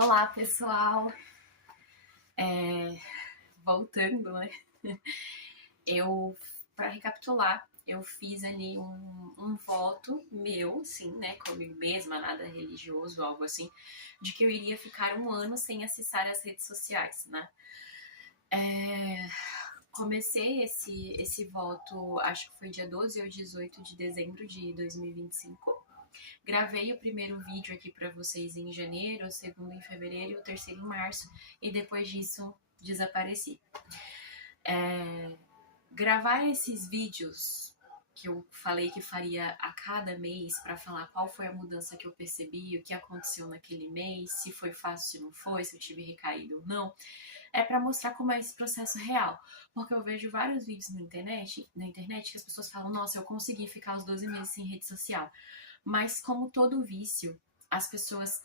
Olá, pessoal! Voltando, né? Para recapitular, eu fiz ali um voto meu, sim, né? Comigo mesma, nada religioso, algo assim, de que eu iria ficar um ano sem acessar as redes sociais, né? Comecei esse voto, acho que foi dia 12 ou 18 de dezembro de 2025. Gravei o primeiro vídeo aqui para vocês em janeiro, o segundo em fevereiro e o terceiro em março, e depois disso desapareci. Gravar esses vídeos que eu falei que faria a cada mês para falar qual foi a mudança que eu percebi, o que aconteceu naquele mês, se foi fácil, se não foi, se eu tive recaído ou não, é para mostrar como é esse processo real. Porque eu vejo vários vídeos na internet que as pessoas falam, nossa, eu consegui ficar os 12 meses sem rede social. Mas como todo vício, as pessoas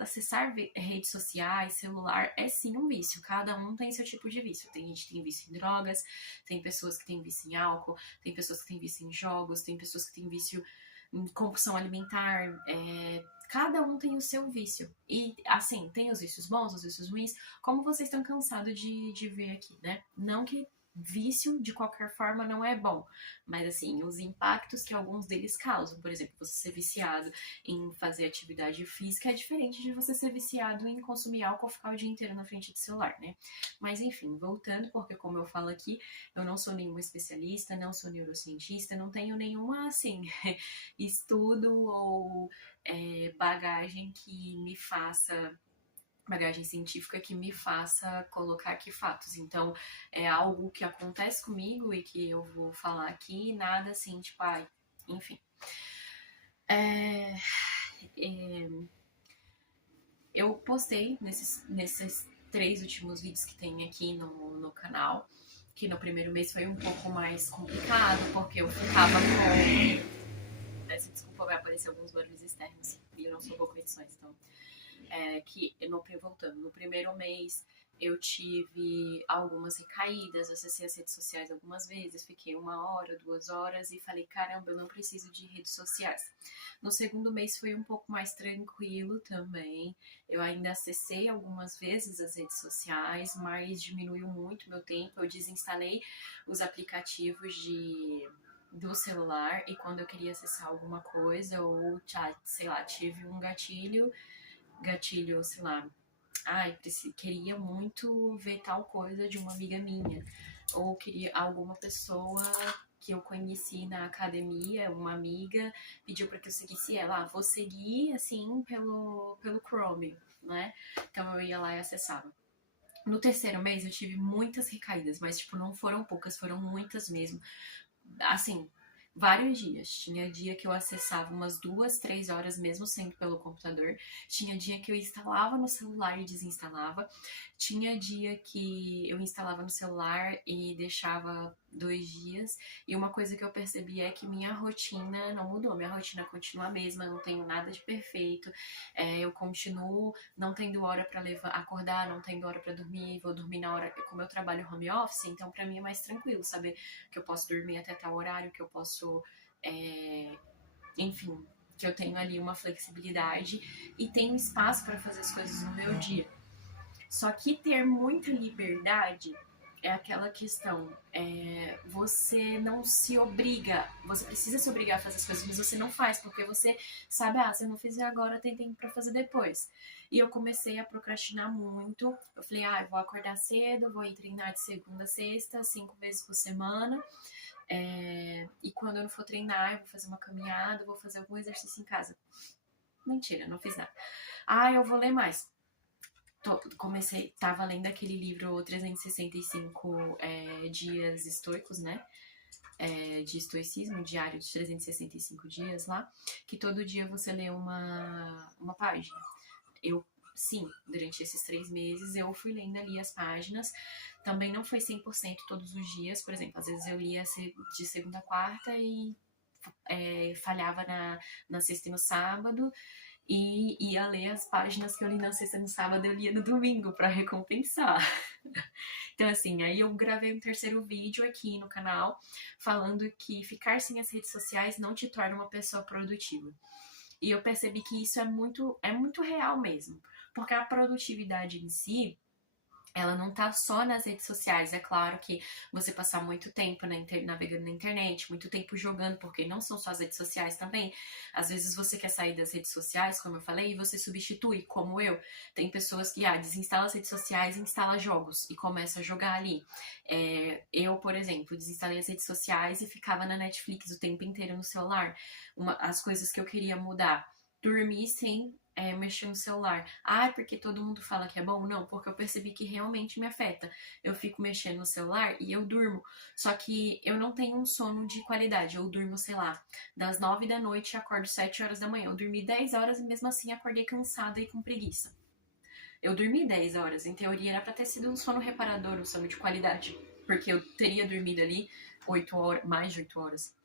acessar redes sociais, celular, é sim um vício. Cada um tem seu tipo de vício. Tem gente que tem vício em drogas, tem pessoas que têm vício em álcool, tem pessoas que têm vício em jogos, tem pessoas que têm vício em compulsão alimentar. Cada um tem o seu vício. E, assim, tem os vícios bons, os vícios ruins, como vocês estão cansados de ver aqui, né? Não que vício, de qualquer forma, não é bom. Mas, assim, os impactos que alguns deles causam. Por exemplo, você ser viciado em fazer atividade física é diferente de você ser viciado em consumir álcool ou ficar o dia inteiro na frente do celular, né? Mas, enfim, voltando, porque como eu falo aqui, eu não sou nenhuma especialista, não sou neurocientista, não tenho nenhuma, assim, estudo ou bagagem que me faça bagagem científica que me faça colocar aqui fatos. Então, é algo que acontece comigo e que eu vou falar aqui, nada assim, tipo, ai, enfim. Eu postei nesses 3 últimos vídeos que tem aqui no canal, que no primeiro mês foi um pouco mais complicado, porque eu ficava com... Peço desculpa, vai aparecer alguns barulhos externos, e eu não sou boa com edições, então... voltando, no primeiro mês eu tive algumas recaídas, acessei as redes sociais algumas vezes, fiquei 1 hora, 2 horas e falei, caramba, eu não preciso de redes sociais. No segundo mês foi um pouco mais tranquilo também, eu ainda acessei algumas vezes as redes sociais, mas diminuiu muito meu tempo, eu desinstalei os aplicativos do celular e quando eu queria acessar alguma coisa ou, sei lá, tive um gatilho, sei lá, queria muito ver tal coisa de uma amiga minha, ou queria alguma pessoa que eu conheci na academia, uma amiga, pediu para que eu seguisse ela, vou seguir, assim, pelo Chrome, né? Então eu ia lá e acessava. No terceiro mês eu tive muitas recaídas, mas, tipo, não foram poucas, foram muitas mesmo. Assim, vários dias. Tinha dia que eu acessava umas 2, 3 horas, mesmo sendo pelo computador. Tinha dia que eu instalava no celular e desinstalava. Tinha dia que eu instalava no celular e deixava 2 dias. E uma coisa que eu percebi é que minha rotina não mudou. Minha rotina continua a mesma, não tenho nada de perfeito. Eu continuo não tendo hora para acordar, não tendo hora para dormir. Vou dormir na hora, como eu trabalho home office, então para mim é mais tranquilo saber que eu posso dormir até tal horário, que eu posso, enfim, que eu tenho ali uma flexibilidade e tenho espaço para fazer as coisas no meu dia. Só que ter muita liberdade é aquela questão, você não se obriga, você precisa se obrigar a fazer as coisas, mas você não faz, porque você sabe, se eu não fizer agora, tem tempo pra fazer depois. E eu comecei a procrastinar muito, eu falei, eu vou acordar cedo, vou ir treinar de segunda a sexta, 5 vezes por semana, e quando eu não for treinar, eu vou fazer uma caminhada, eu vou fazer algum exercício em casa. Mentira, não fiz nada. Eu vou ler mais. Tava lendo aquele livro 365 dias estoicos, né? De estoicismo, diário de 365 dias lá, que todo dia você lê uma página. Sim, durante esses 3 meses eu fui lendo ali as páginas, também não foi 100% todos os dias, por exemplo, às vezes eu lia de segunda a quarta e falhava na sexta e no sábado, e ia ler as páginas que eu li na sexta e no sábado, eu lia no domingo para recompensar. Então, assim, aí eu gravei um terceiro vídeo aqui no canal falando que ficar sem as redes sociais não te torna uma pessoa produtiva. E eu percebi que isso é muito real mesmo. Porque a produtividade em si, ela não tá só nas redes sociais. É claro que você passar muito tempo navegando na internet, muito tempo jogando, porque não são só as redes sociais também. Às vezes você quer sair das redes sociais, como eu falei, e você substitui, como eu. Tem pessoas que desinstala as redes sociais e instala jogos e começa a jogar ali. Eu, por exemplo, desinstalei as redes sociais e ficava na Netflix o tempo inteiro no celular. As coisas que eu queria mudar. Dormir sem mexer no celular. Porque todo mundo fala que é bom? Não, porque eu percebi que realmente me afeta. Eu fico mexendo no celular e eu durmo. Só que eu não tenho um sono de qualidade. Eu durmo, sei lá, das 9 da noite e acordo 7 horas da manhã. Eu dormi 10 horas e mesmo assim acordei cansada e com preguiça. Eu dormi 10 horas. Em teoria era pra ter sido um sono reparador, um sono de qualidade. Porque eu teria dormido ali 8 horas, mais de 8 horas.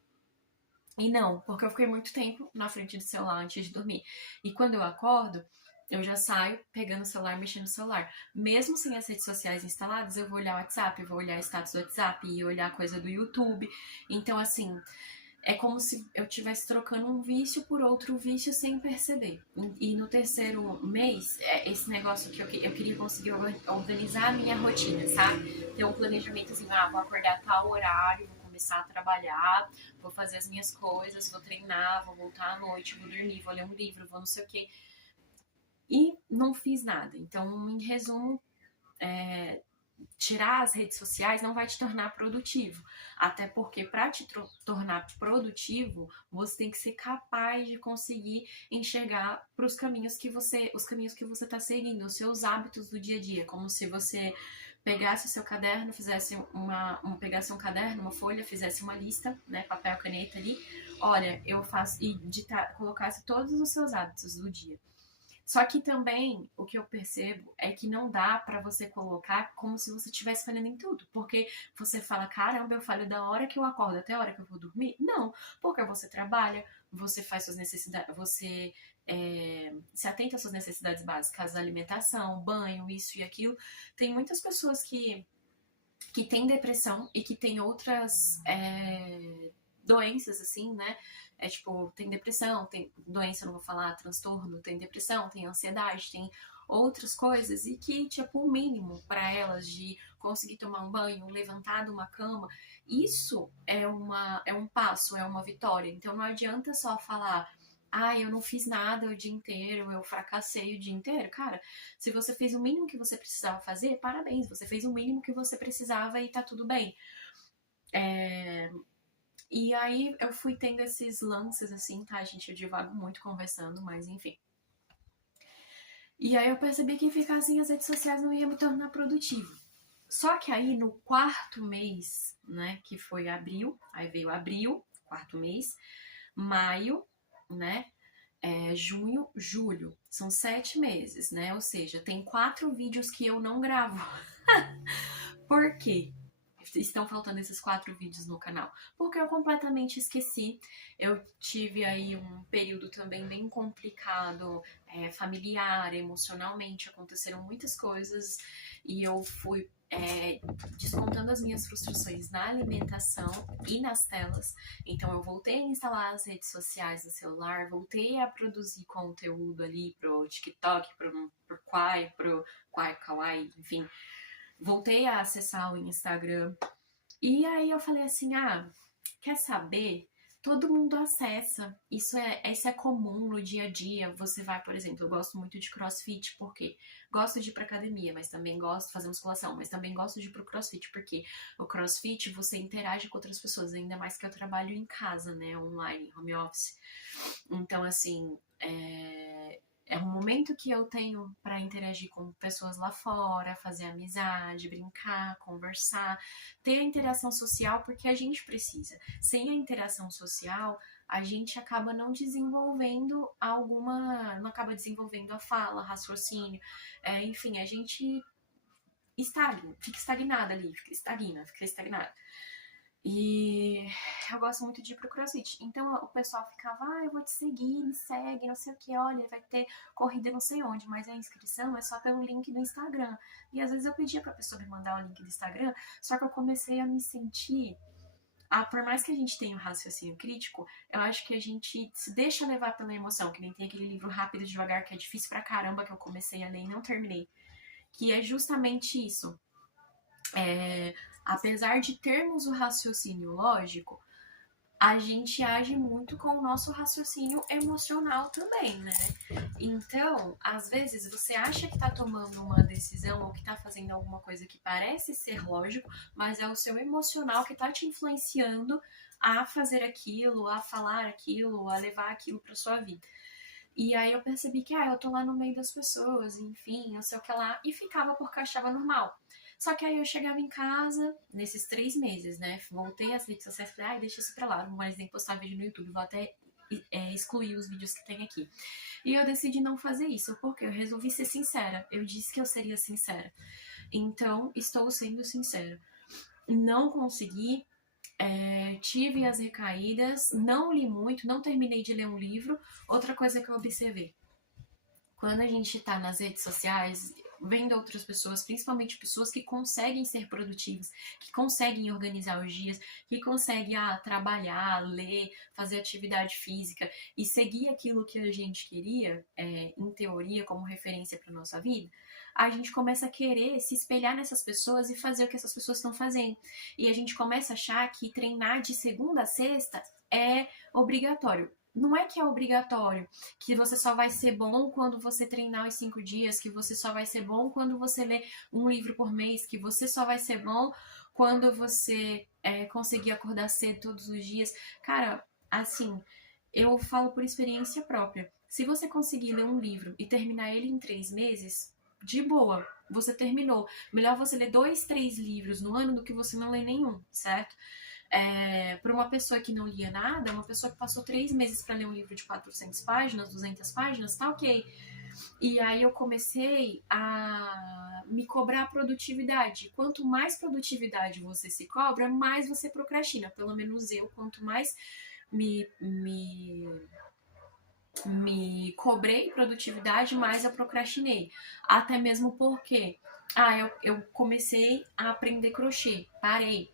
E não, porque eu fiquei muito tempo na frente do celular antes de dormir. E quando eu acordo, eu já saio pegando o celular, mexendo no celular. Mesmo sem as redes sociais instaladas, eu vou olhar o WhatsApp, eu vou olhar status do WhatsApp e olhar coisa do YouTube. Então, assim, é como se eu estivesse trocando um vício por outro vício sem perceber. E no terceiro mês, esse negócio que eu queria conseguir organizar a minha rotina, sabe? Ter um planejamentozinho, vou acordar a tal horário, vou começar a trabalhar, vou fazer as minhas coisas, vou treinar, vou voltar à noite, vou dormir, vou ler um livro, vou não sei o quê. E não fiz nada. Então, em resumo, tirar as redes sociais não vai te tornar produtivo. Até porque para te tornar produtivo, você tem que ser capaz de conseguir enxergar para os caminhos que você está seguindo, os seus hábitos do dia a dia, como se você pegasse o seu caderno, pegasse um caderno, uma folha, fizesse uma lista, né, papel, caneta ali. Olha, eu faço e colocasse todos os seus hábitos do dia. Só que também o que eu percebo é que não dá pra você colocar como se você estivesse falhando em tudo. Porque você fala, caramba, eu falho da hora que eu acordo até a hora que eu vou dormir? Não, porque você trabalha, você faz suas necessidades, você se atenta às suas necessidades básicas, alimentação, banho, isso e aquilo. Tem muitas pessoas que têm depressão e que têm outras doenças, assim, né? Tipo, tem depressão, tem doença, não vou falar, transtorno, tem depressão, tem ansiedade, tem outras coisas e que, tipo, o mínimo para elas de conseguir tomar um banho, levantar de uma cama, isso é um passo, é uma vitória. Então não adianta só falar, eu não fiz nada o dia inteiro, eu fracassei o dia inteiro. Cara, se você fez o mínimo que você precisava fazer, parabéns, você fez o mínimo que você precisava e tá tudo bem. E aí eu fui tendo esses lances assim, tá, gente? Eu divago muito conversando, mas enfim. E aí eu percebi que ficar sem as redes sociais não ia me tornar produtivo. Só que aí no quarto mês, né, que foi abril, aí veio abril, quarto mês, maio, né, junho, julho. São 7 meses, né? Ou seja, tem 4 vídeos que eu não gravo. Por quê? Estão faltando esses 4 vídeos no canal? Porque eu completamente esqueci. Eu tive aí um período também bem complicado, familiar, emocionalmente, aconteceram muitas coisas e eu fui descontando as minhas frustrações na alimentação e nas telas. Então eu voltei a instalar as redes sociais no celular, voltei a produzir conteúdo ali pro TikTok, pro Quai, pro Kawaii, enfim. Voltei a acessar o Instagram. E aí eu falei assim, quer saber? Todo mundo acessa. Isso é comum no dia a dia. Você vai, por exemplo, eu gosto muito de CrossFit, porque gosto de ir pra academia, mas também gosto de fazer musculação, mas também gosto de ir pro CrossFit, porque o CrossFit você interage com outras pessoas, ainda mais que eu trabalho em casa, né, online, home office. Então, assim, é um momento que eu tenho para interagir com pessoas lá fora, fazer amizade, brincar, conversar, ter a interação social, porque a gente precisa. Sem a interação social, a gente acaba não desenvolvendo não acaba desenvolvendo a fala, raciocínio, enfim, a gente fica estagnada ali, fica estagnada. E eu gosto muito de ir pro CrossFit. Então o pessoal ficava, eu vou te seguir, me segue, não sei o que, olha, vai ter corrida não sei onde, mas a inscrição é só pelo link do Instagram. E às vezes eu pedia pra pessoa me mandar o link do Instagram, só que eu comecei a me sentir por mais que a gente tenha um raciocínio crítico, eu acho que a gente se deixa levar pela emoção, que nem tem aquele livro Rápido e Devagar, que é difícil pra caramba, que eu comecei a ler e não terminei, que é justamente isso. Apesar de termos o raciocínio lógico, a gente age muito com o nosso raciocínio emocional também, né? Então, às vezes, você acha que tá tomando uma decisão ou que tá fazendo alguma coisa que parece ser lógico, mas é o seu emocional que tá te influenciando a fazer aquilo, a falar aquilo, a levar aquilo pra sua vida. E aí eu percebi que, eu tô lá no meio das pessoas, enfim, não sei o que lá, e ficava porque eu achava normal. Só que aí eu chegava em casa, nesses 3 meses, né? Voltei às redes sociais e falei, deixa isso pra lá, não vou mais nem postar vídeo no YouTube, vou até excluir os vídeos que tem aqui. E eu decidi não fazer isso, porque eu resolvi ser sincera. Eu disse que eu seria sincera. Então, estou sendo sincera. Não consegui, tive as recaídas, não li muito, não terminei de ler um livro. Outra coisa que eu observei, quando a gente tá nas redes sociais, vendo outras pessoas, principalmente pessoas que conseguem ser produtivas, que conseguem organizar os dias, que conseguem trabalhar, ler, fazer atividade física e seguir aquilo que a gente queria, em teoria, como referência para nossa vida, a gente começa a querer se espelhar nessas pessoas e fazer o que essas pessoas estão fazendo. E a gente começa a achar que treinar de segunda a sexta é obrigatório. Não é que é obrigatório, que você só vai ser bom quando você treinar os 5 dias, que você só vai ser bom quando você ler um livro por mês, que você só vai ser bom quando você conseguir acordar cedo todos os dias. Cara, assim, eu falo por experiência própria. Se você conseguir ler um livro e terminar ele em 3 meses, de boa, você terminou. Melhor você ler 2, 3 livros no ano do que você não ler nenhum, certo? Para uma pessoa que não lia nada, uma pessoa que passou 3 meses para ler um livro de 400 páginas, 200 páginas, tá ok. E aí eu comecei a me cobrar produtividade. Quanto mais produtividade você se cobra, mais você procrastina. Pelo menos eu, quanto mais me cobrei produtividade, mais eu procrastinei. Até mesmo porque eu comecei a aprender crochê, parei.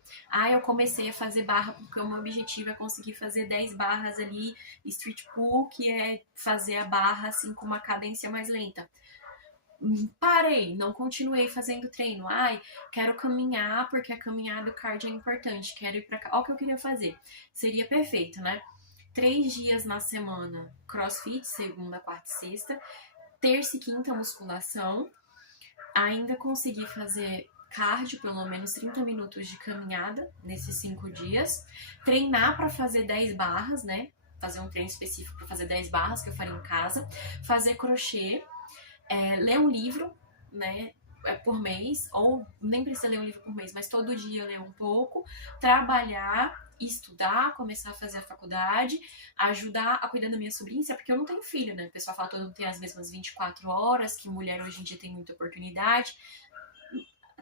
Eu comecei a fazer barra porque o meu objetivo é conseguir fazer 10 barras ali, street pull, que é fazer a barra assim com uma cadência mais lenta. Parei, não continuei fazendo treino. Quero caminhar porque a caminhada, o cardio é importante. Quero ir pra cá. Olha o que eu queria fazer. Seria perfeito, né? 3 dias na semana crossfit, segunda, quarta e sexta. Terça e quinta musculação. Ainda consegui fazer cardio, pelo menos 30 minutos de caminhada nesses 5 dias. Treinar para fazer 10 barras, né? Fazer um treino específico para fazer 10 barras que eu faria em casa. Fazer crochê. Ler um livro, né? Por mês, ou nem precisa ler um livro por mês, mas todo dia ler um pouco. Trabalhar, estudar, começar a fazer a faculdade, ajudar a cuidar da minha sobrinha, porque eu não tenho filho, né? O pessoal fala que todo mundo tem as mesmas 24 horas, que mulher hoje em dia tem muita oportunidade.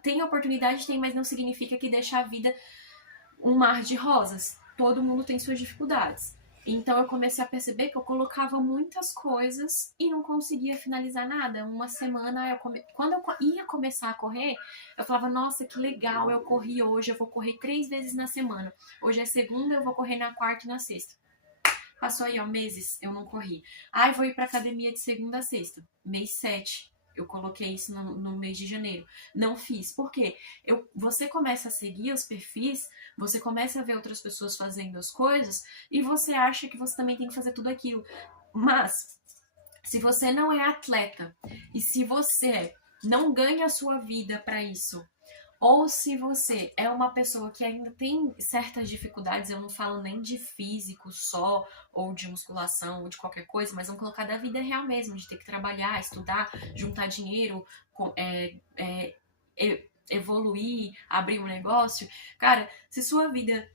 Tem oportunidade, tem, mas não significa que deixa a vida um mar de rosas. Todo mundo tem suas dificuldades. Então eu comecei a perceber que eu colocava muitas coisas e não conseguia finalizar nada. Uma semana, quando eu ia começar a correr, eu falava, nossa, que legal, eu corri hoje, eu vou correr 3 vezes na semana. Hoje é segunda, eu vou correr na quarta e na sexta. Passou aí, meses, eu não corri. Vou ir pra academia de segunda a sexta. Mês 7. Eu coloquei isso no mês de janeiro. Não fiz. Por quê? Você começa a seguir os perfis, você começa a ver outras pessoas fazendo as coisas e você acha que você também tem que fazer tudo aquilo. Mas, se você não é atleta e se você não ganha a sua vida para isso, ou se você é uma pessoa que ainda tem certas dificuldades, eu não falo nem de físico só, ou de musculação, ou de qualquer coisa, mas vamos colocar da vida real mesmo, de ter que trabalhar, estudar, juntar dinheiro, evoluir, abrir um negócio. Cara, se sua vida...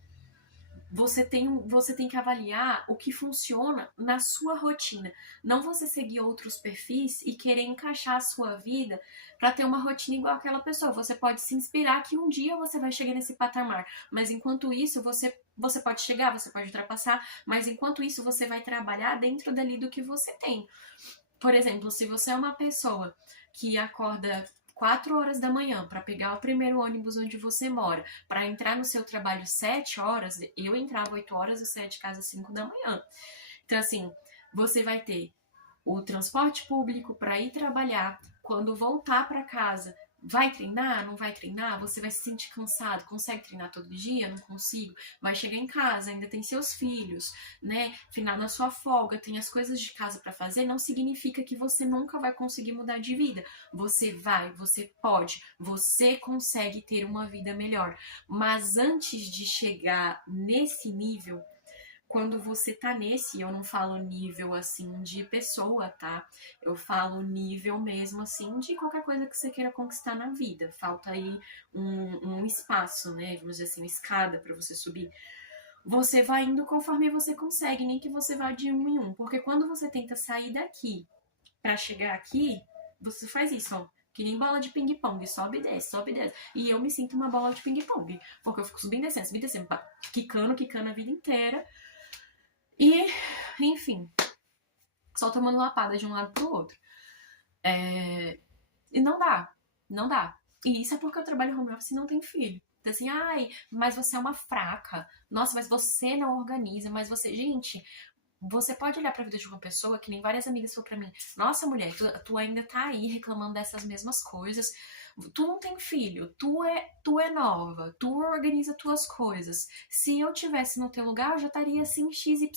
Você tem que avaliar o que funciona na sua rotina. Não você seguir outros perfis e querer encaixar a sua vida para ter uma rotina igual àquela pessoa. Você pode se inspirar que um dia você vai chegar nesse patamar. Mas enquanto isso, você pode chegar, você pode ultrapassar. Mas enquanto isso, você vai trabalhar dentro dali do que você tem. Por exemplo, se você é uma pessoa que acorda 4 horas da manhã para pegar o primeiro ônibus onde você mora, para entrar no seu trabalho 7 horas, eu entrava 8 horas e saía de casa 5 da manhã. Então, assim, você vai ter o transporte público para ir trabalhar, quando voltar para casa, vai treinar? Não vai treinar? Você vai se sentir cansado? Consegue treinar todo dia? Não consigo. Vai chegar em casa, ainda tem seus filhos, né? Final na sua folga, tem as coisas de casa para fazer. Não significa que você nunca vai conseguir mudar de vida. Você vai, você pode, você consegue ter uma vida melhor. Mas antes de chegar nesse nível, quando você tá nesse, eu não falo nível assim de pessoa, tá? Eu falo nível mesmo assim de qualquer coisa que você queira conquistar na vida. Falta aí um espaço, né? Vamos dizer assim, uma escada para você subir. Você vai indo conforme você consegue, nem que você vá de um em um. Porque quando você tenta sair daqui para chegar aqui, você faz isso, ó. Que nem bola de ping-pong, sobe e desce, sobe e desce. E eu me sinto uma bola de ping-pong, porque eu fico subindo e descendo, quicando a vida inteira. E, enfim, só tomando lapada de um lado pro outro. E não dá, não dá. E isso é porque eu trabalho home office e não tenho filho. Então, assim, ai, mas você é uma fraca. Nossa, mas você não organiza, mas você... Gente, você pode olhar pra vida de uma pessoa, que nem várias amigas falaram pra mim, nossa, mulher, tu ainda tá aí reclamando dessas mesmas coisas, tu não tem filho, tu é nova, tu organiza tuas coisas. Se eu tivesse no teu lugar, eu já estaria assim XYZ.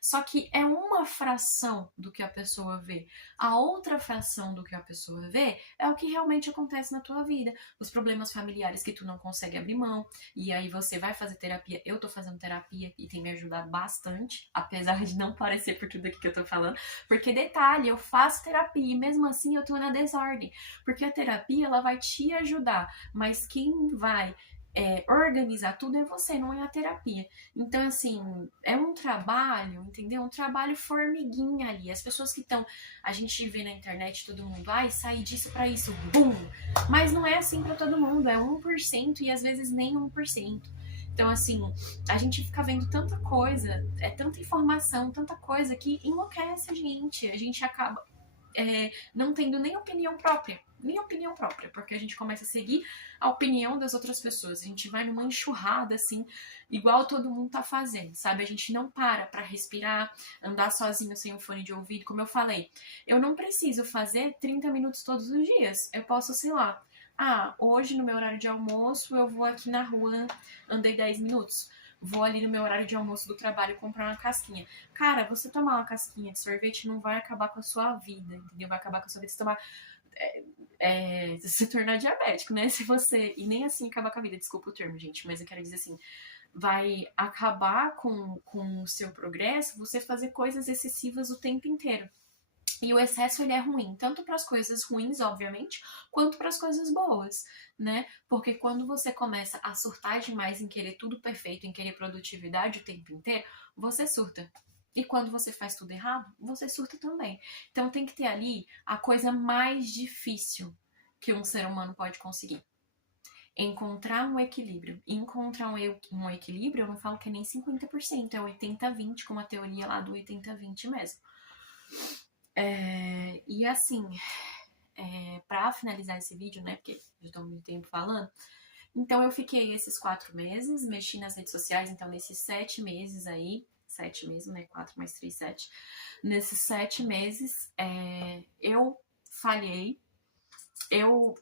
Só que é uma fração do que a pessoa vê. A outra fração do que a pessoa vê é o que realmente acontece na tua vida. Os problemas familiares que tu não consegue abrir mão, e aí você vai fazer terapia. Eu tô fazendo terapia e tem me ajudado bastante, apesar de não parecer por tudo aqui que eu tô falando. Porque, detalhe, eu faço terapia e mesmo assim eu tô na desordem. Porque a terapia, ela vai te ajudar, mas quem vai organizar tudo é você, não é a terapia. Então, assim, é um trabalho, entendeu? Um trabalho formiguinha ali. As pessoas que estão, a gente vê na internet todo mundo, ai, sair disso pra isso, bum! Mas não é assim pra todo mundo, é 1% e às vezes nem 1%. Então, assim, a gente fica vendo tanta coisa, é tanta informação, tanta coisa que enlouquece a gente acaba não tendo nem opinião própria. Nem opinião própria, porque a gente começa a seguir a opinião das outras pessoas. A gente vai numa enxurrada, assim, igual todo mundo tá fazendo, sabe? A gente não para pra respirar, andar sozinho sem um fone de ouvido. Como eu falei, eu não preciso fazer 30 minutos todos os dias. Eu posso, sei lá, hoje no meu horário de almoço eu vou aqui na rua, andei 10 minutos. Vou ali no meu horário de almoço do trabalho comprar uma casquinha. Cara, você tomar uma casquinha de sorvete não vai acabar com a sua vida, entendeu? Vai acabar com a sua vida se tomar... se tornar diabético, né? Se você... E nem assim acaba com a vida, desculpa o termo, gente, mas eu quero dizer assim, vai acabar com o seu progresso você fazer coisas excessivas o tempo inteiro. E o excesso, ele é ruim, tanto para as coisas ruins, obviamente, quanto para as coisas boas, né? Porque quando você começa a surtar demais em querer tudo perfeito, em querer produtividade o tempo inteiro, você surta. E quando você faz tudo errado, você surta também. Então tem que ter ali a coisa mais difícil que um ser humano pode conseguir. Encontrar um equilíbrio. Encontrar um equilíbrio, eu não falo que é nem 50%, é 80-20, como a teoria lá do 80-20 mesmo. E assim, pra finalizar esse vídeo, né, porque já estou muito tempo falando, então eu fiquei esses 4 meses, mexi nas redes sociais, então nesses 7 meses aí, 7 meses, né, 4 mais 3, 7, nesses 7 meses, eu falhei, eu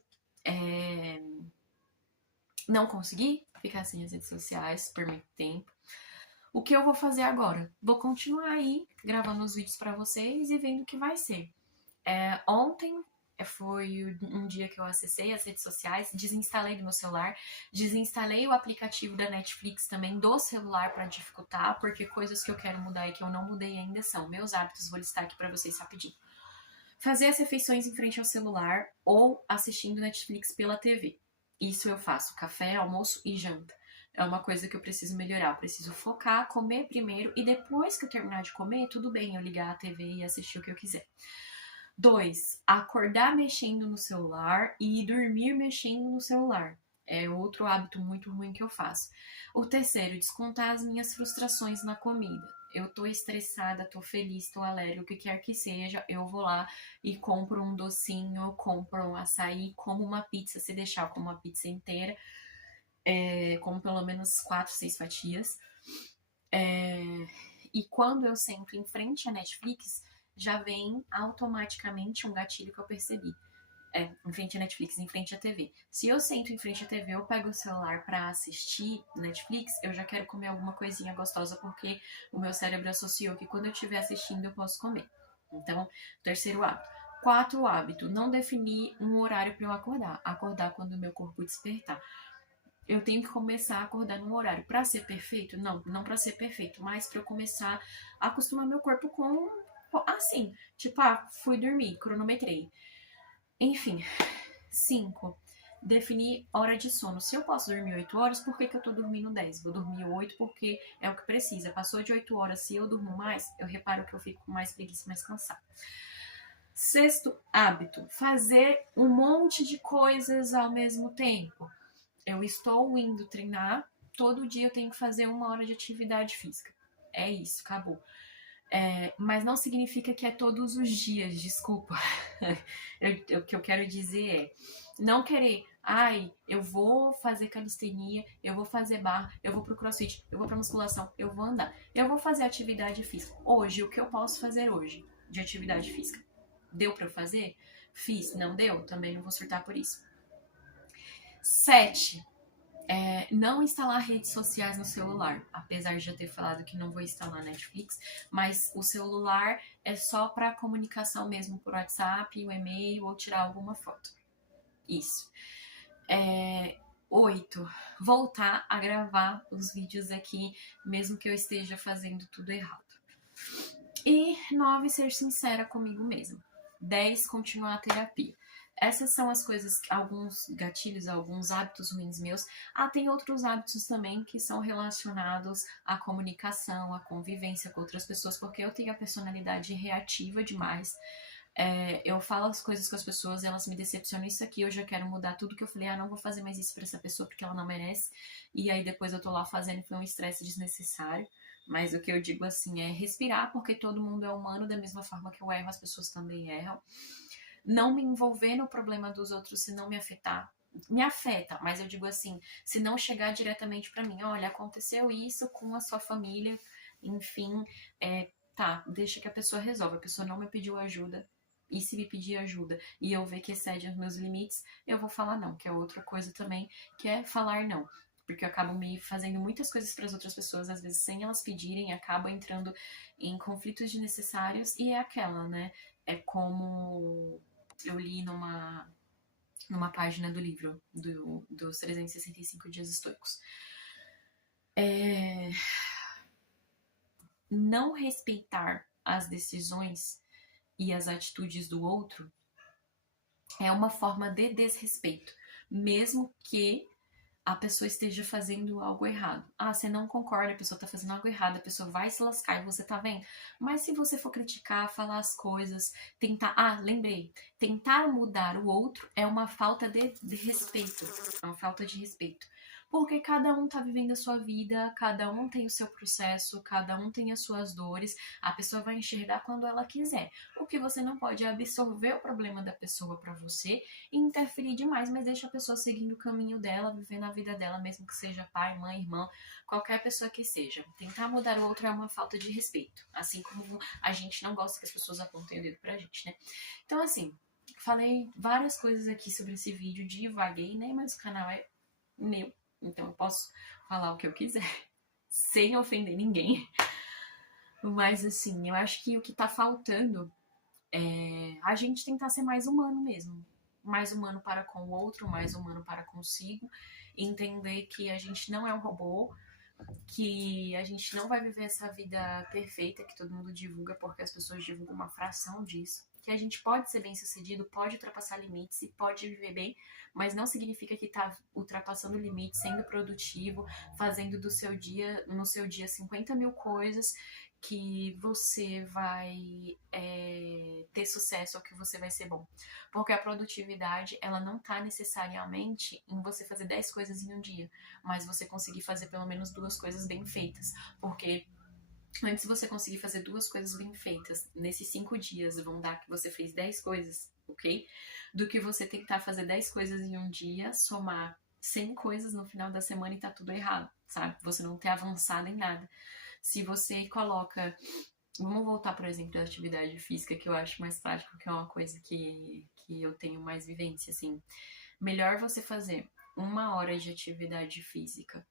não consegui ficar sem as redes sociais por muito tempo. O que eu vou fazer agora? Vou continuar aí gravando os vídeos pra vocês e vendo o que vai ser. Ontem foi um dia que eu acessei as redes sociais, desinstalei do meu celular, desinstalei o aplicativo da Netflix também do celular para dificultar, porque coisas que eu quero mudar e que eu não mudei ainda são meus hábitos, vou listar aqui para vocês rapidinho. Fazer as refeições em frente ao celular ou assistindo Netflix pela TV. Isso eu faço, café, almoço e janta. É uma coisa que eu preciso melhorar. Eu preciso focar, comer primeiro e depois que eu terminar de comer, tudo bem eu ligar a TV e assistir o que eu quiser. 2, acordar mexendo no celular e dormir mexendo no celular. É outro hábito muito ruim que eu faço. O terceiro, descontar as minhas frustrações na comida. Eu tô estressada, tô feliz, tô alegre, o que quer que seja, eu vou lá e compro um docinho, compro um açaí, como uma pizza, se deixar, eu como uma pizza inteira, como pelo menos 4, 6 fatias. E quando eu sento em frente à Netflix, já vem automaticamente um gatilho que eu percebi. Em frente à Netflix, em frente à TV. Se eu sento em frente à TV, eu pego o celular pra assistir Netflix, eu já quero comer alguma coisinha gostosa, porque o meu cérebro associou que quando eu estiver assistindo, eu posso comer. Então, terceiro hábito. Quarto hábito, não definir um horário para eu acordar. Acordar quando o meu corpo despertar. Eu tenho que começar a acordar num horário. Para ser perfeito? Não, não para ser perfeito, mas para eu começar a acostumar meu corpo com assim, tipo, fui dormir, cronometrei. Enfim, 5. Definir hora de sono. Se eu posso dormir 8 horas, por que eu tô dormindo 10? Vou dormir 8 porque é o que precisa. Passou de 8 horas, se eu durmo mais, eu reparo que eu fico com mais preguiça, mais cansada. Sexto hábito, fazer um monte de coisas ao mesmo tempo. Eu estou indo treinar, todo dia eu tenho que fazer 1 hora de atividade física. É isso, acabou. Mas não significa que é todos os dias, desculpa. O que eu quero dizer é não querer, eu vou fazer calistenia, eu vou fazer barra, eu vou pro crossfit, eu vou pra musculação, eu vou andar, eu vou fazer atividade física. Hoje, o que eu posso fazer hoje de atividade física? Deu pra eu fazer? Fiz. Não deu? Também não vou surtar por isso. 7. Não instalar redes sociais no celular, apesar de já ter falado que não vou instalar Netflix, mas o celular é só para comunicação mesmo, por WhatsApp, o e-mail ou tirar alguma foto. Isso. 8. Voltar a gravar os vídeos aqui, mesmo que eu esteja fazendo tudo errado. E 9. Ser sincera comigo mesma. 10. Continuar a terapia. Essas são as coisas, alguns gatilhos, alguns hábitos ruins meus. Tem outros hábitos também que são relacionados à comunicação, à convivência com outras pessoas, porque eu tenho a personalidade reativa demais. Eu falo as coisas com as pessoas, elas me decepcionam, isso aqui eu já quero mudar tudo que eu falei, não vou fazer mais isso pra essa pessoa porque ela não merece. E aí depois eu tô lá fazendo, foi um estresse desnecessário. Mas o que eu digo assim é respirar, porque todo mundo é humano, da mesma forma que eu erro, as pessoas também erram. Não me envolver no problema dos outros se não me afetar. Me afeta, mas eu digo assim, se não chegar diretamente pra mim, olha, aconteceu isso com a sua família, enfim, deixa que a pessoa resolva. A pessoa não me pediu ajuda, e se me pedir ajuda e eu ver que excede os meus limites, eu vou falar não, que é outra coisa também, que é falar não. Porque eu acabo me fazendo muitas coisas para as outras pessoas, às vezes sem elas pedirem, acabo entrando em conflitos desnecessários, e é aquela, né? É como eu li numa página do livro dos 365 dias estoicos. Não respeitar as decisões e as atitudes do outro é uma forma de desrespeito, mesmo que a pessoa esteja fazendo algo errado. Você não concorda, a pessoa tá fazendo algo errado, a pessoa vai se lascar e você tá vendo. Mas se você for criticar, falar as coisas, tentar... lembrei. Tentar mudar o outro é uma falta de respeito. É uma falta de respeito. Porque cada um tá vivendo a sua vida, cada um tem o seu processo, cada um tem as suas dores, a pessoa vai enxergar quando ela quiser. O que você não pode é absorver o problema da pessoa pra você e interferir demais, mas deixa a pessoa seguindo o caminho dela, vivendo a vida dela, mesmo que seja pai, mãe, irmão, qualquer pessoa que seja. Tentar mudar o outro é uma falta de respeito, assim como a gente não gosta que as pessoas apontem o dedo pra gente, né? Então, assim, falei várias coisas aqui sobre esse vídeo, divaguei, né? Mas o canal é meu, então eu posso falar o que eu quiser, sem ofender ninguém. Mas, assim, eu acho que o que tá faltando é a gente tentar ser mais humano mesmo. Mais humano para com o outro, mais humano para consigo. Entender que a gente não é um robô, que a gente não vai viver essa vida perfeita que todo mundo divulga, porque as pessoas divulgam uma fração disso. Que a gente pode ser bem sucedido, pode ultrapassar limites e pode viver bem, mas não significa que tá ultrapassando limites, sendo produtivo, fazendo do seu dia, no seu dia 50 mil coisas, que você vai ter sucesso ou que você vai ser bom. Porque a produtividade, ela não tá necessariamente em você fazer 10 coisas em um dia, mas você conseguir fazer pelo menos 2 coisas bem feitas. Porque Antes você conseguir fazer 2 coisas bem feitas nesses 5 dias, vão dar que você fez 10 coisas, ok? Do que você tentar fazer 10 coisas em um dia, somar 100 coisas no final da semana e tá tudo errado, sabe? Você não ter avançado em nada. Se você coloca... Vamos voltar, por exemplo, da atividade física, que eu acho mais prático, que é uma coisa que eu tenho mais vivência, assim. Melhor você fazer 1 hora de atividade física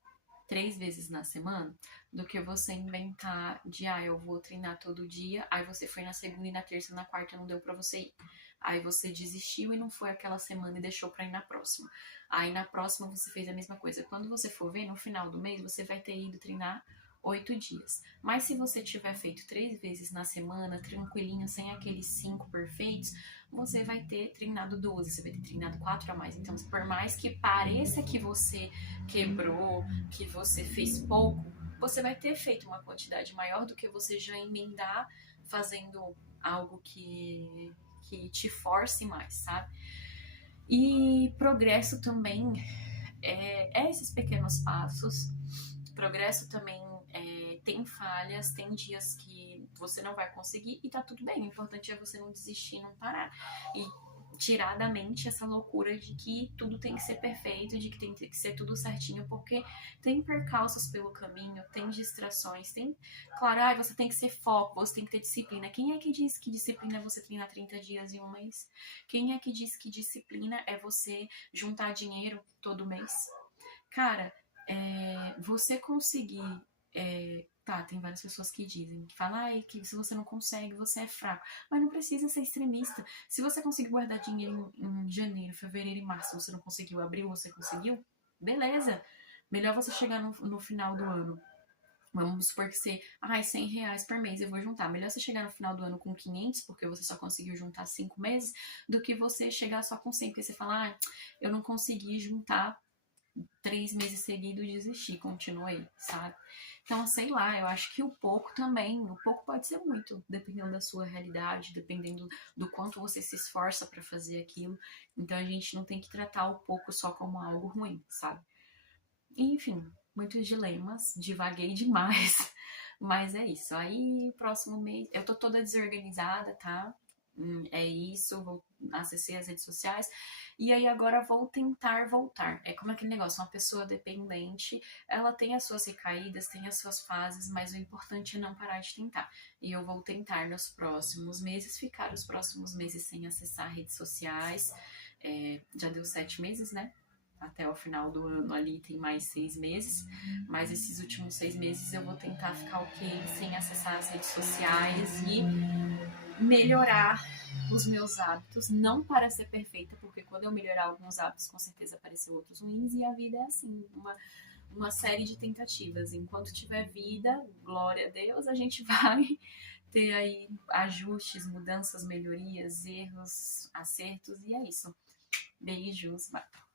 3 vezes na semana, do que você inventar de, eu vou treinar todo dia, aí você foi na segunda e na terça e na quarta não deu pra você ir. Aí você desistiu e não foi aquela semana e deixou pra ir na próxima. Aí na próxima você fez a mesma coisa. Quando você for ver, no final do mês, você vai ter ido treinar 8 dias. Mas se você tiver feito 3 vezes na semana, tranquilinho, sem aqueles 5 perfeitos, você vai ter treinado 12, você vai ter treinado 4 a mais. Então, por mais que pareça que você quebrou, que você fez pouco, você vai ter feito uma quantidade maior do que você já emendar fazendo algo que te force mais, sabe? E progresso também é esses pequenos passos. Progresso também tem falhas, tem dias que você não vai conseguir e tá tudo bem. O importante é você não desistir, não parar. E tirar da mente essa loucura de que tudo tem que ser perfeito, de que tem que ser tudo certinho, porque tem percalços pelo caminho, tem distrações, tem... Claro, você tem que ser foco, você tem que ter disciplina. Quem é que diz que disciplina é você treinar 30 dias em um mês? Quem é que diz que disciplina é você juntar dinheiro todo mês? Cara, você conseguir... tem várias pessoas que dizem, que falam, que se você não consegue, você é fraco. Mas não precisa ser extremista. Se você conseguir guardar dinheiro em janeiro, fevereiro e março, você não conseguiu, abril você conseguiu, beleza. Melhor você chegar no final do ano. Vamos supor que você, R$100 por mês eu vou juntar. Melhor você chegar no final do ano com 500, porque você só conseguiu juntar 5 meses, do que você chegar só com 100, porque você fala, eu não consegui juntar 3 meses seguidos e desistir, continuei, sabe? Então, sei lá, eu acho que o pouco também, o pouco pode ser muito, dependendo da sua realidade, dependendo do quanto você se esforça para fazer aquilo. Então, a gente não tem que tratar o pouco só como algo ruim, sabe? Enfim, muitos dilemas, divaguei demais, mas é isso. Aí, próximo mês, eu tô toda desorganizada, tá? É isso, vou acessei as redes sociais e aí agora vou tentar voltar. É como aquele negócio, uma pessoa dependente, ela tem as suas recaídas, tem as suas fases, mas o importante é não parar de tentar. E eu vou tentar nos próximos meses, ficar os próximos meses sem acessar redes sociais. Já deu 7 meses, né? Até o final do ano ali tem mais 6 meses, mas esses últimos 6 meses eu vou tentar ficar ok sem acessar as redes sociais e melhorar os meus hábitos, não para ser perfeita, porque quando eu melhorar alguns hábitos, com certeza aparecem outros ruins, e a vida é assim, uma série de tentativas. Enquanto tiver vida, glória a Deus, a gente vai ter aí ajustes, mudanças, melhorias, erros, acertos, e é isso. Beijos, bye.